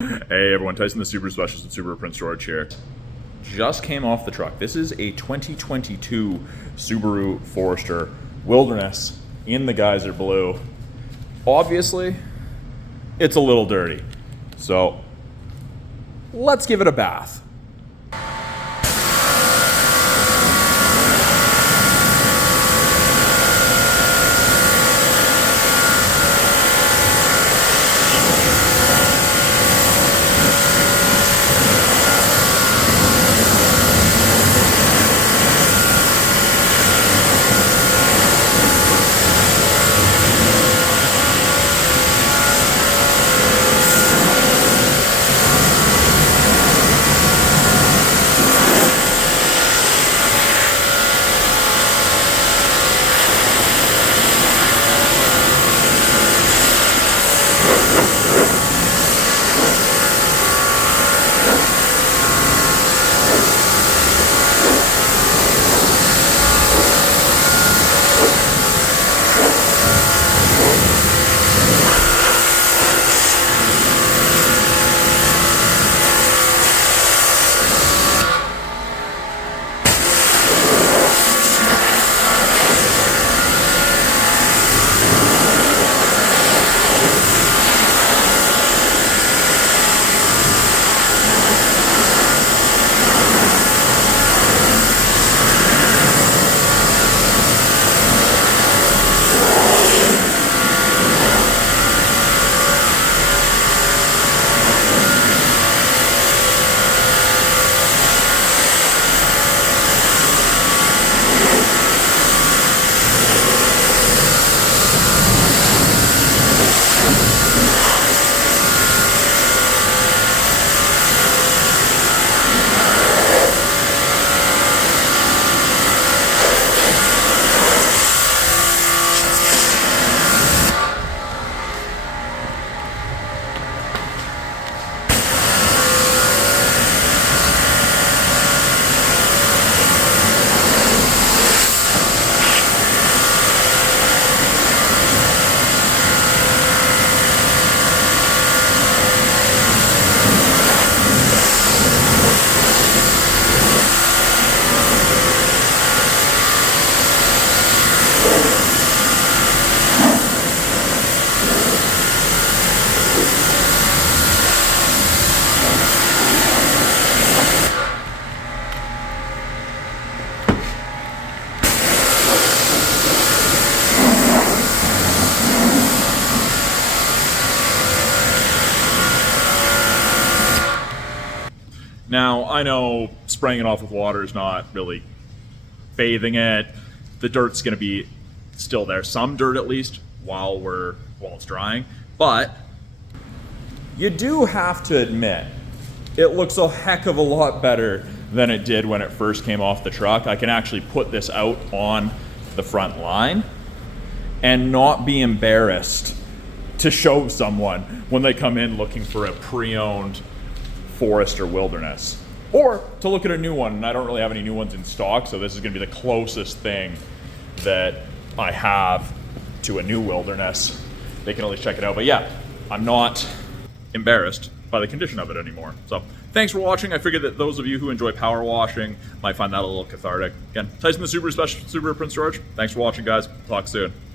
Hey everyone, Tyson the Subaru Specialist at Subaru Prince George here. Just came off the truck. This is a 2022 Subaru Forester Wilderness in the Geyser Blue. Obviously, it's a little dirty. So, let's give it a bath. Now, I know spraying it off with water is not really bathing it. The dirt's gonna be still there, some dirt at least, while it's drying. But you do have to admit, it looks a heck of a lot better than it did when it first came off the truck. I can actually put this out on the front line and not be embarrassed to show someone when they come in looking for a pre-owned Forester Wilderness, or to look at a new one. And I don't really have any new ones in stock, so this is going to be the closest thing that I have to a new Wilderness. They can always check it out. But yeah, I'm not embarrassed by the condition of it anymore. So thanks for watching. I figured that those of you who enjoy power washing might find that a little cathartic. Again, Tyson the Subaru Specialist, Subaru Prince George. Thanks for watching, guys. Talk soon.